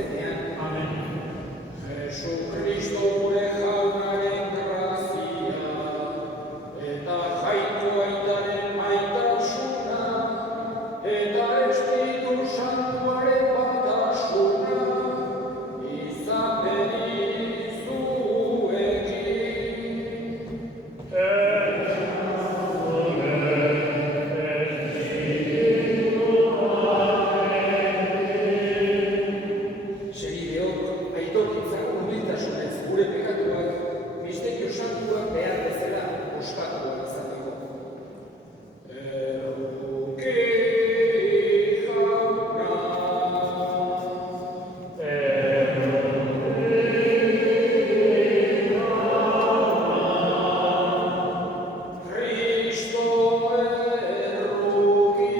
zuzenean. Amen. Jesu Kristo gure jaunaren grazia, eta jaiko aitaren maitasuna, eta Espiritu Santuaren batasuna, izan benizuekin. Senideok, aitortza humiltasunez gure pekatuak, misterio santuak behar bezala ospatuak izateko. Erruki jauna. Kristo erruki.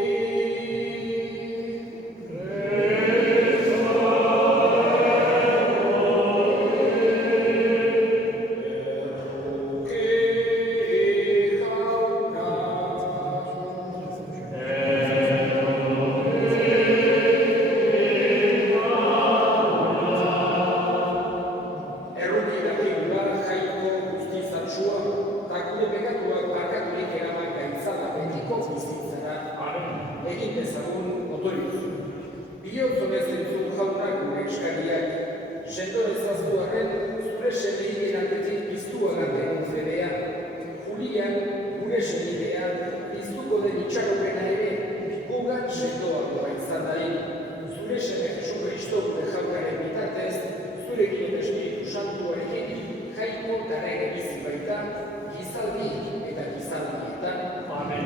Egin dezagun motoriz. Bihotzonez entzun jaunak gure eskariak, sendo ezaztu arren, zure semidien artetik piztuagaten zebea. Julian, gure semidean, piztuko den itxaropena ere, gugan sendoagoa izan dain. Zure seme Jesu Kristo gure jaunaren bitartez, zurekin Espiritu Santuarekin, jaiko darere bizi baita, gizaldi eta gizaldietan. Amen.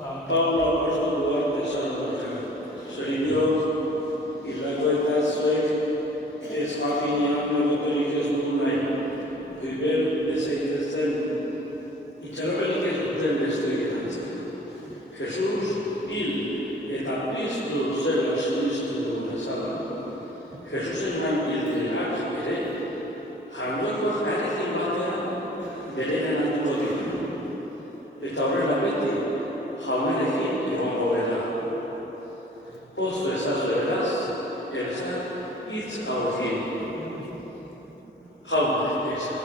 San Pablo apostoluak Tesalonikan, zerindok, hilako eta zuek ez jakinean nagotorik ez dugu nahi, goiber bezaitezen, itxaropenik ez duten besterik erantzen. Jesus hil eta piztu zela zuristu duen bezala, Jesusen hil direnak ere, jardoikoak garekin batean bere ganatuko dira. Eta horrela beti, jaunarekin egongo bera. Poztu ezazu eraz, erzat hitz hauekin. Jauna ezak.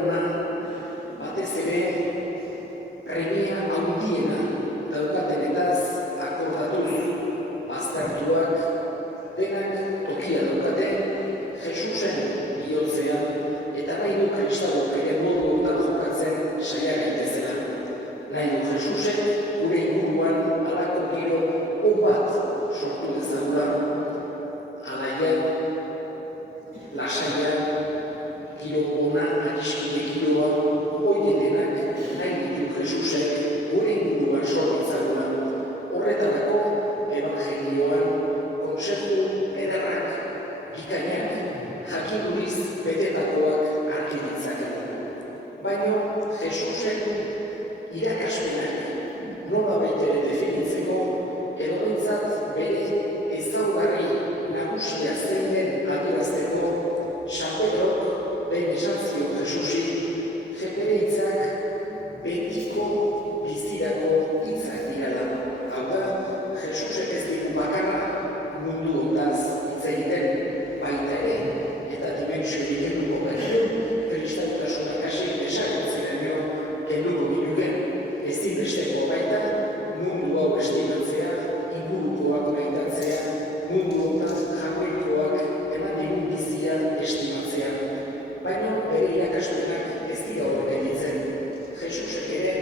ona, batez ere premia handiena daukatenetaz akordatuz, baztertuak, denak tokia daukate, Jesusen bihotzean, eta nahi du Kristaudok ere modu honetan jokatzen saia gaitezela. Nahi du Jesusek gure inguruan halako giro on bat sortu dezagula. Alaia, lasaia, giro ona, adiskide giroa, oietenak nahi ditu Jesusek gure inguruan sortzagula. Horretarako, evangelioan, konzeptu ederrak, bikainak, jakinduriz betetakoak hartu ditzakegu. Baina Jesusek irakaspenak nola baitere definitzeko edo behintzat bere ezaugarri nagusia zein den adierazteko San Pedrok behin esan zion Jesusi, bere hitzak betiko bizirako hitzak direla. Hau da, Jesusek ez digu bakarra mundu hondaz hitz egiten baita ere, eta dimensio egiten baino, kristautasunak hasi desagertzen eno, helduko ginen, ezinbesteko baita, mundu hau estimatzea, ingurukoak baitatzea, mundu honetan jakoikoak eman digun bizia estimatzea. Baina bere irakaspenak ez dira horrek editzen. Jesusek ere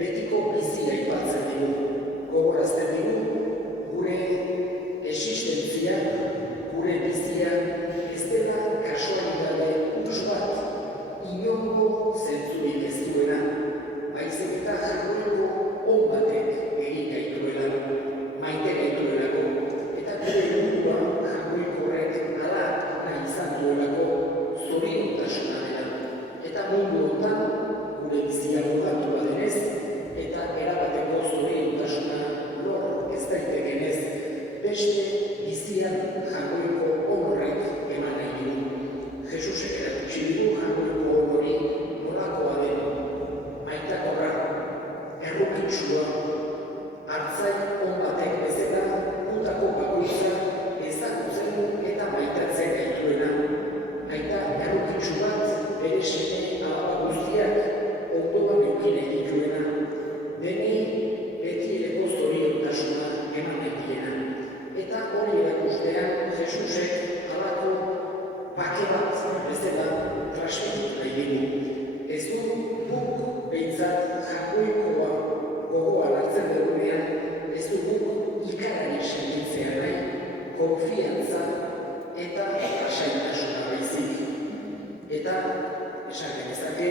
betiko bizia aipatzen digu. Gogorazten digu, gure existentzia, gure bizia, ez dela kasualitate huts bat, inongo zentzurik ez duena, baizik eta jakoiko on batek egin gaituela, maite gaituelako, eta gure helburua jakoiko horrek hala nahi izan duelako zoriontasuna dela. Eta mundu honetan gure bizia gogatua denez, eta erabateko zoriontasuna lor ez daitekenez, beste bizian jakoiko horrek eman nahi digu. Jesusek erakutsi digu jakoiko hori nolakoa den, maitakorra, errukitsua, hartzain on batek bezala, gutako bakoitza ezagutzen eta maitatzen gaituena. Aita errukitsu bat bere seme alaba guztiak ondoan eukine dituena, deni beti ereko zoriontasuna eman nahi diena. Eta hori erakustean Jesusek halako bake bat bezala transmititu nahi digu. Ez du guk behintzat jakoikoa gogoan hartzen dugunean, ez du guk ikarari sentitzea nahi, konfiantza eta lasaitasuna baizik. Eta esan genezake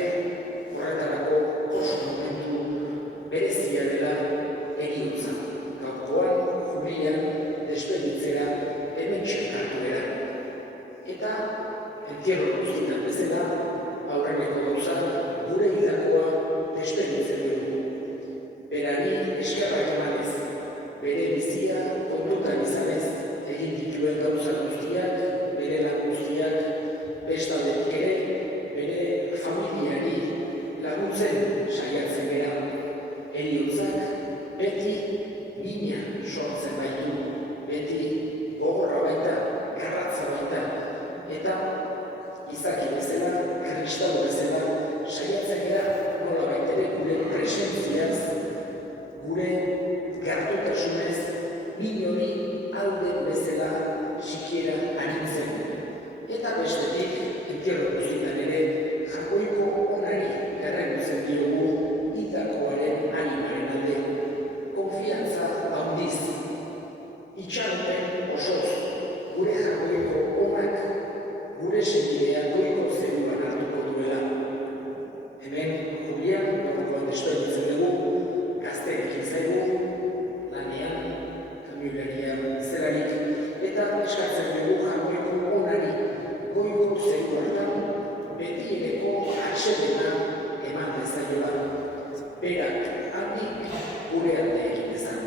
horretarako oso momentu berezia dela heriotza. Gaurkoan, Julian, despeditzera hemen txertatu era. Eta entierro guztietan bezala, aurreneko gauza, gure hilakoa despeditzen dugu. Berari eskerrak emanez, bere bizia kontutan izanez, egin dituen gauza guztiak, bere lan guztiak, bestaldetik ere, bere familiari laguntzen saiatzen gara. Heriotzak beti mina sortzen baitu, beti gogorra baita, garratza baita, eta izaki bezala, kristau bezala, saiatzen gara nola baitere gure presentziaz, gure gartutasunez, minori alde bezala sikiera anintzen. Eta bestetik, entierro guztietan ere, jakoiko onari erregutzen diogu hildakoaren animaren alde. Konfiantza handiz, itxaropen osoz, gure jakoiko onak, gure sentidea goiko zeruan hartuko duela. Hemen, Julian, gaurkoan despeditzen dugu, gazteekin zaigu, lanean, kamioilaria zelarik, eta eskatzen dugu jakoiko onari, goiko zeru hartan, beti ereko atsedena eman dezaioa. Berak handik gure alde egin dezan.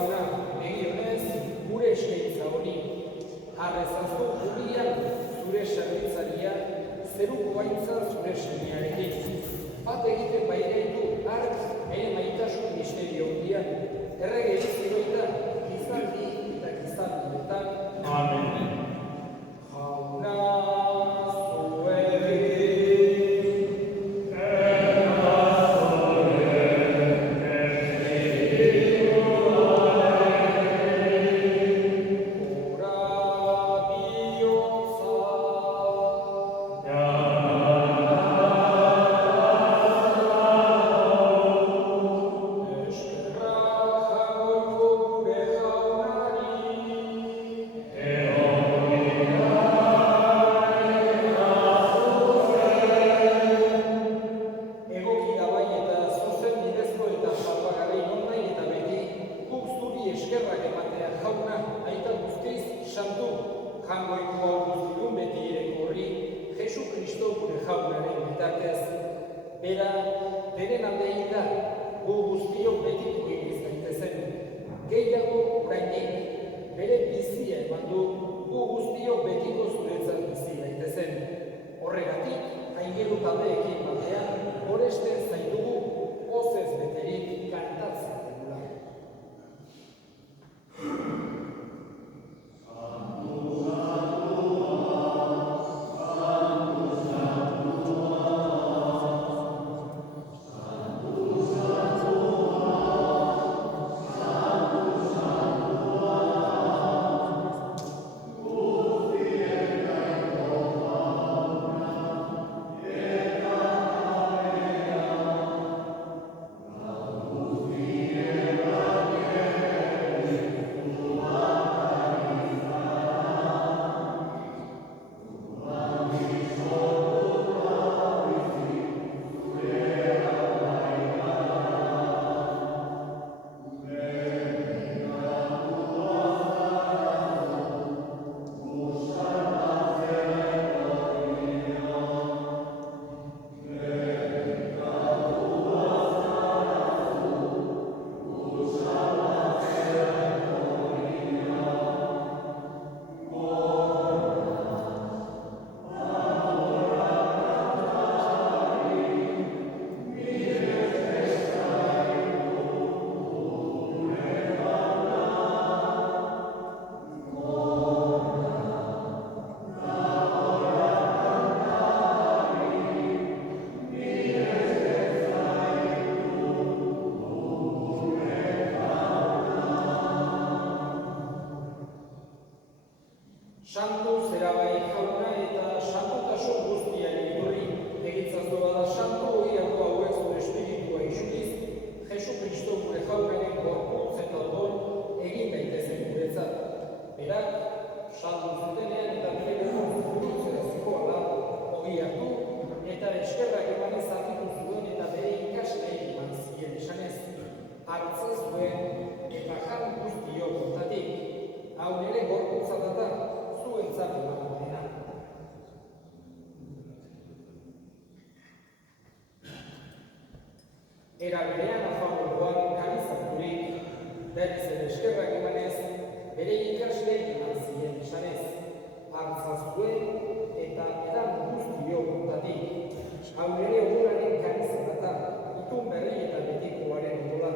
jauna, begionez, gure eskaintza hori. Arrezazu gubian zure zerbitzaria, zeruko baintza zure semearekin. Bat egiten bairaitu, ark, bere maitasun misterio hundian. Errege izkiroita, gizaldi eta gizaldietan. Amen. Jauna eskerrak ematea jauna, aita guztiz, santu, jangoiko hau guztikun beti ere horri, Jesu Kristo gure jaunaren bitartez. Bera, beren alde da, gu guztiok betiko egiz daitezen. Gehiago orainik, bere bizia eman du, gu guztiok betiko zuretzat bizi daitezen. Horregatik, aingeru taldeekin batean, oresten zaitugu, pozez beterik kantatzen dugula. Santu zerabai jauna eta santutasun guztiari iturri, egitzazu bada santu horiako hauek zure espiritua isuriz, Jesu Kristo gure jaunaren gorputz eta odol egin daitezen guretzat. Berak, santu zutenean eta bere gurutzera zikoala, ogi hartu eta eskerrak emanez hartu zuen eta bere ikaslei eman zien esanez, hartzen zuen eta jan guztio kontatik, hau nire gorputza data, zuentzat emango dena. Era berean afagokoan kanizaturik, berriz ere eskerrak emanez, bere ikaslei eman zien esanez, hartzazuen eta edan guztio kontatik, hau nire odolaren kanizatata, itun berri eta betikoaren odola,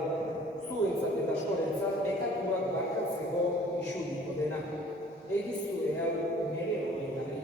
zuentzat eta askorentzat bekatuak bakatzeko isuriko dena. Egizue hau nire hori gari.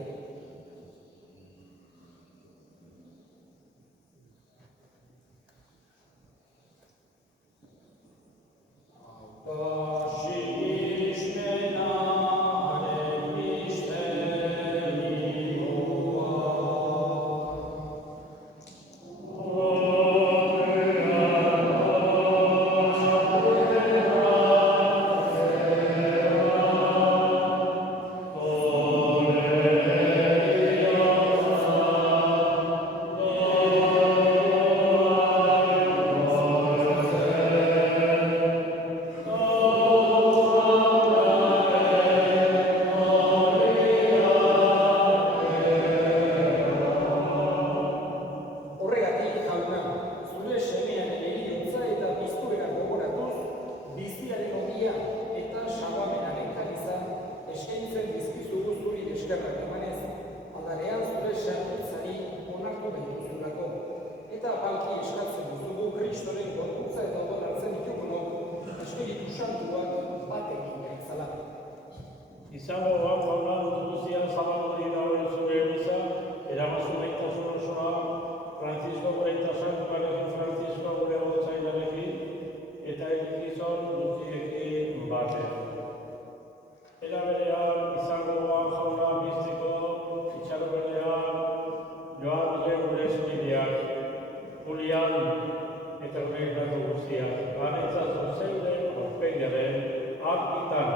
eskerrak emanez, aldarean zure sartutzari onartu gaituzulako. Eta balki eskatzen duzugu Kristoren gorputza eta odol hartzen ditugunok, Espiritu Santuak batekin gaitzala. Izango bat jauna dut guztian zabaldu dira hori zure eliza, eramazu gaitasun osoa, Francisco Goreita Santuarekin, Francisco gure gotzailarekin, eta gizon guztiekin batean. Era berean, izango bat jauna biztiko, itxaro berean, joan dien gure eskubideak, Julian eta gure egitatu guztiak, garetzazu zeure aurpegiaren argitan.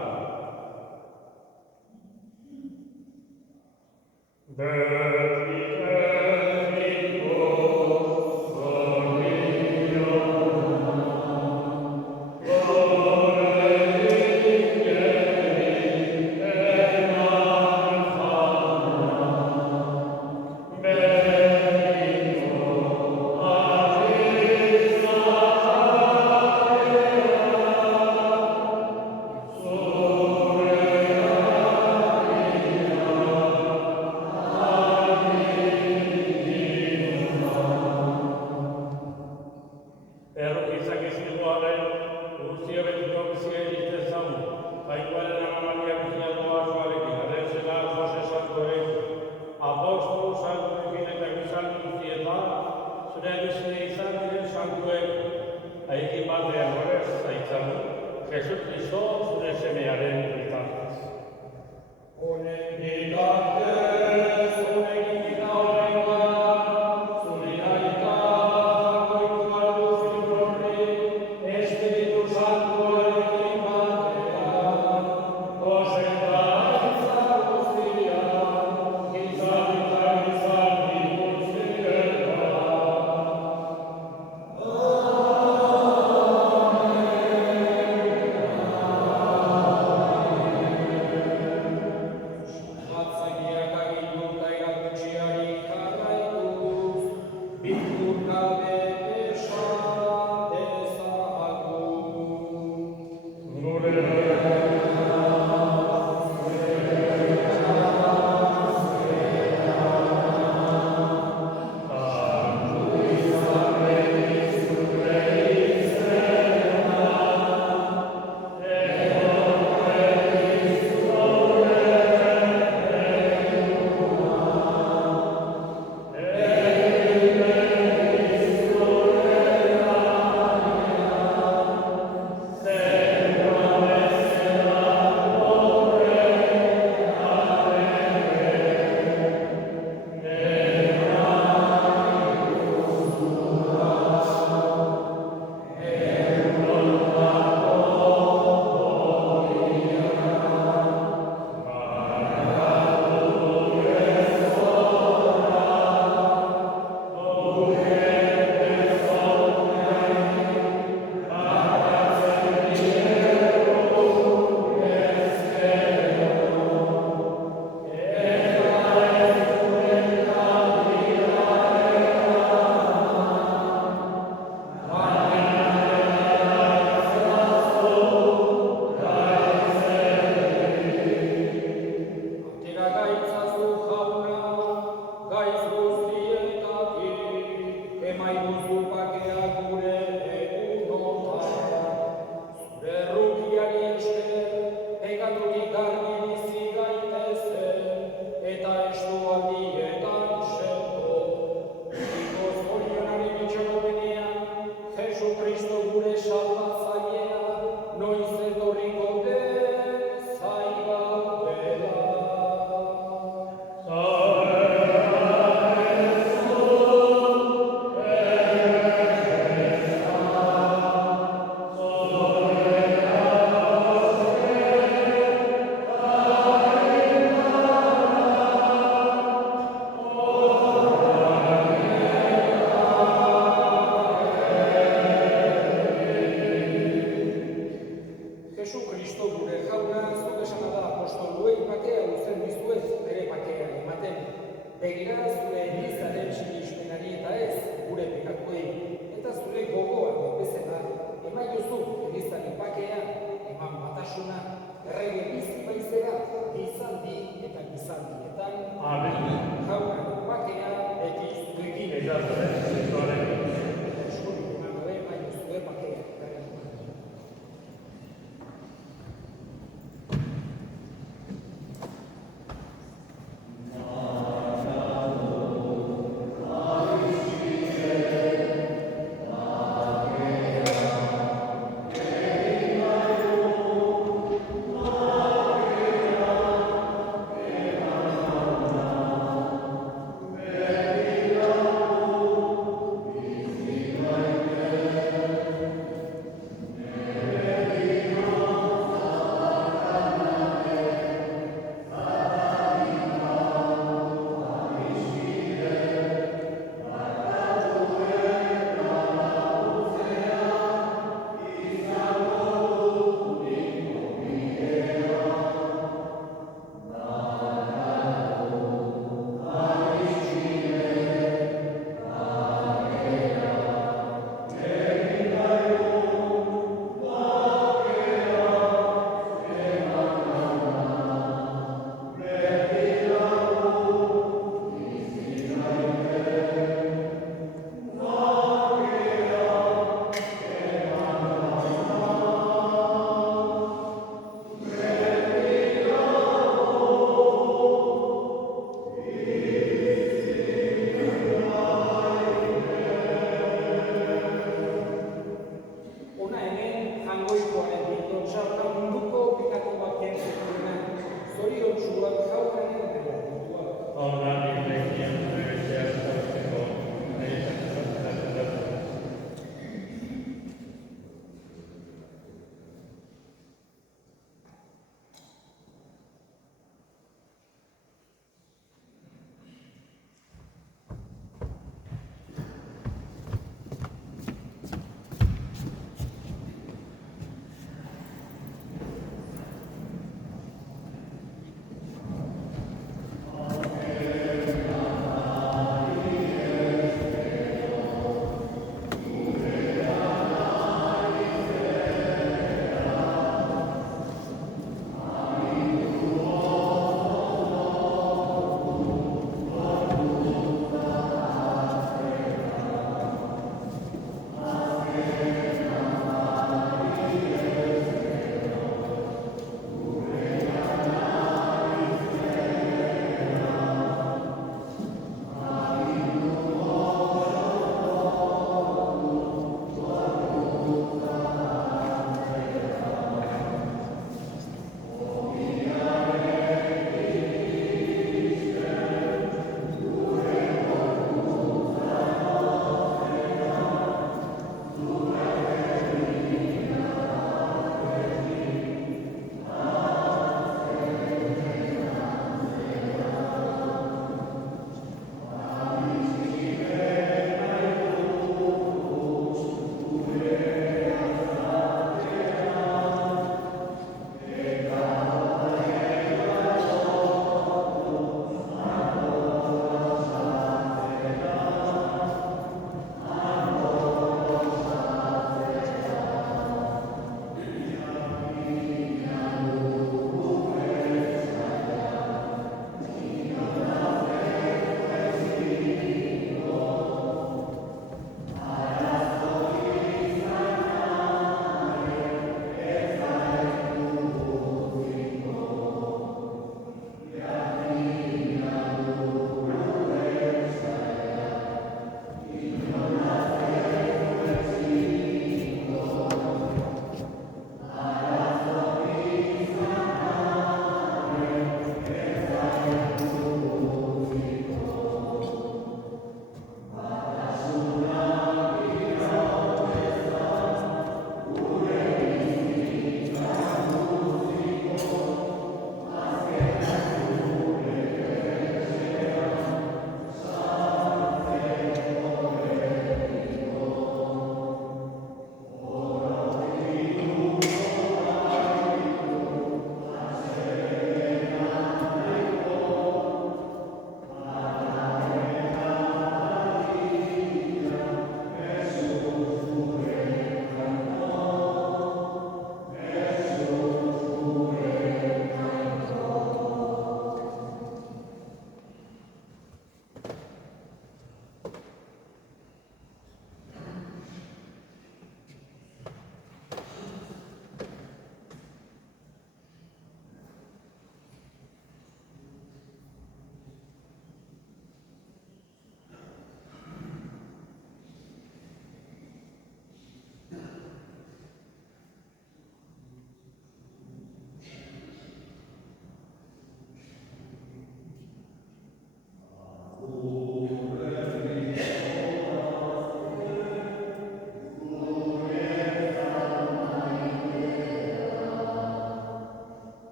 Jesucristo zure semearen bitartez. Honen bitartez, honekin eta horrengan, zure aita, goitu alduzin horri, Espiritu Santuarekin batean, oseta aitza guztiak, gizan eta gizan guztiak. Begira zure elizaren sinismenari eta ez gure pekatuei, eta zure gogoa bezala emaiozu elizaren bakea, eman batasuna, errege bizi baizera, gizaldi eta gizaldia. askotan, Amen. jaunak bakea, Beti zuekin eta zure zituaren. eskurik eman gabe, baina zure bakea.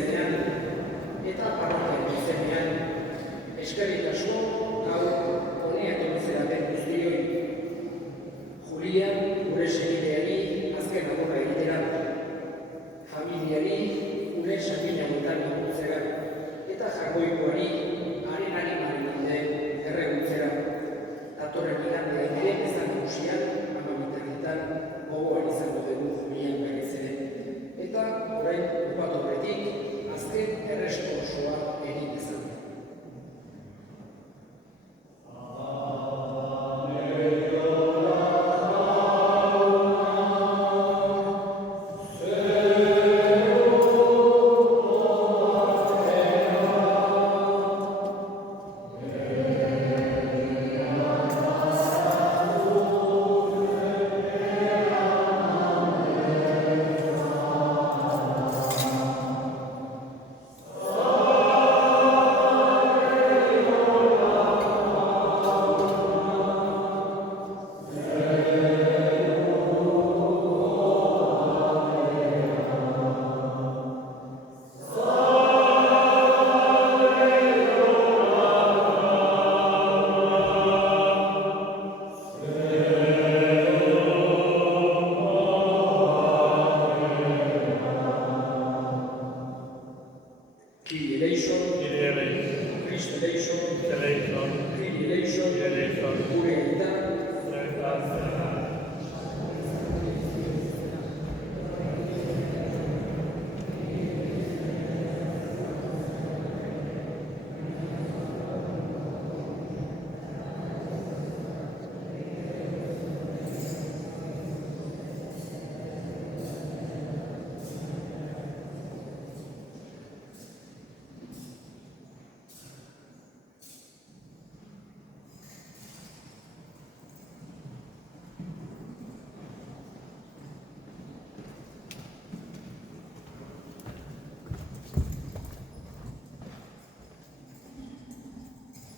izenean eta parrokiaren izenean eskerrik asko gaur honea etortzera den guztioi. Julia, gure senideari azken agorra egitera, familiari gure sakinagoetan laguntzera eta jagoikoari haren animaren alde erreguntzera. Datorren igandean ere ezan nagusian, amamitaketan gogoan izango dugu Julian berriz ere. Eta orain bukatu aurretik azken erresko osoa egin dezan.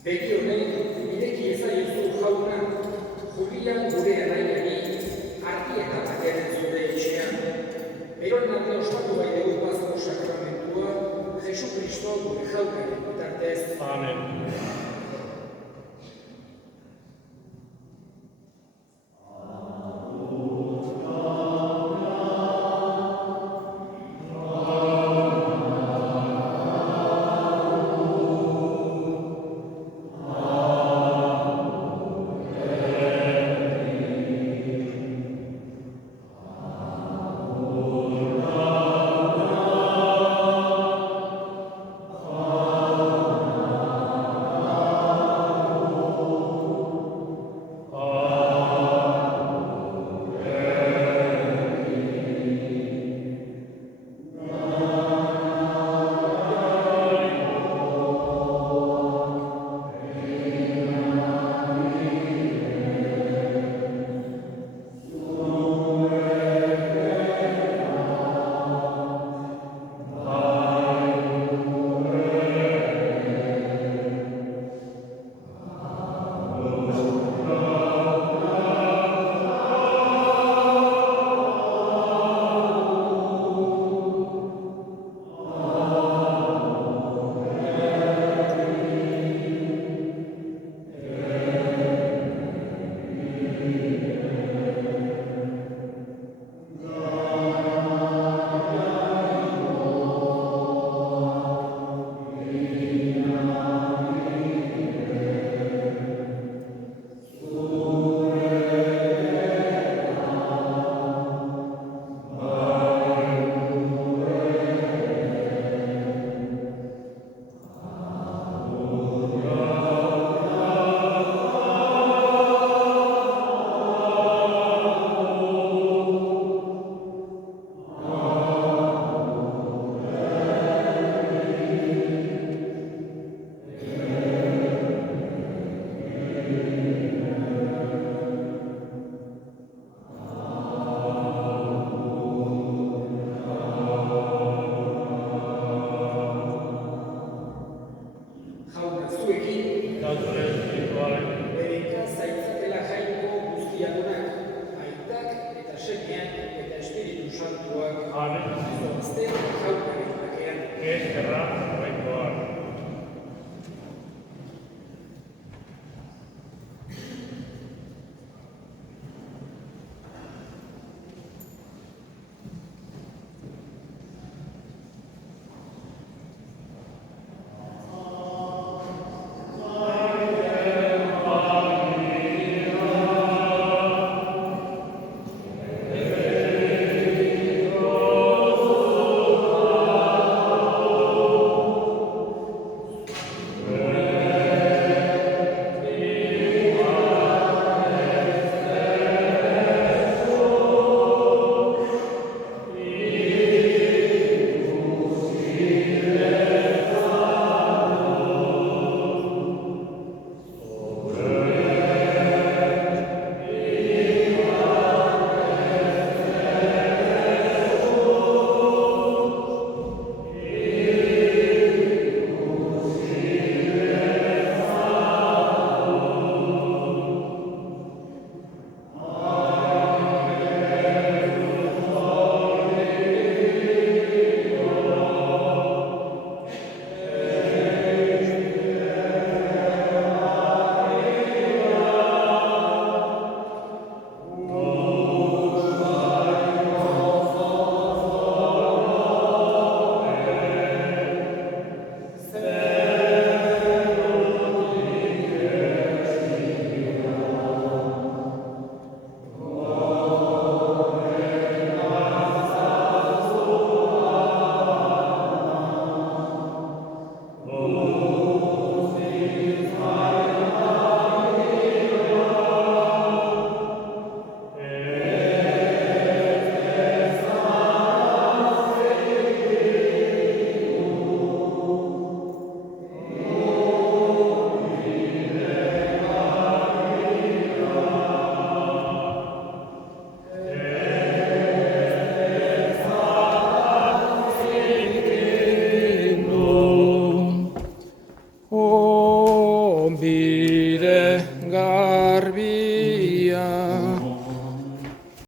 Begi honek, ireki ezaiozu jauna, Julian gure anaiari, argi eta bakeren zure etxean. Beron arte ospatu bai dugu Pasako sakramentua, Jesu Kristo gure jaunaren bitartez. Amen.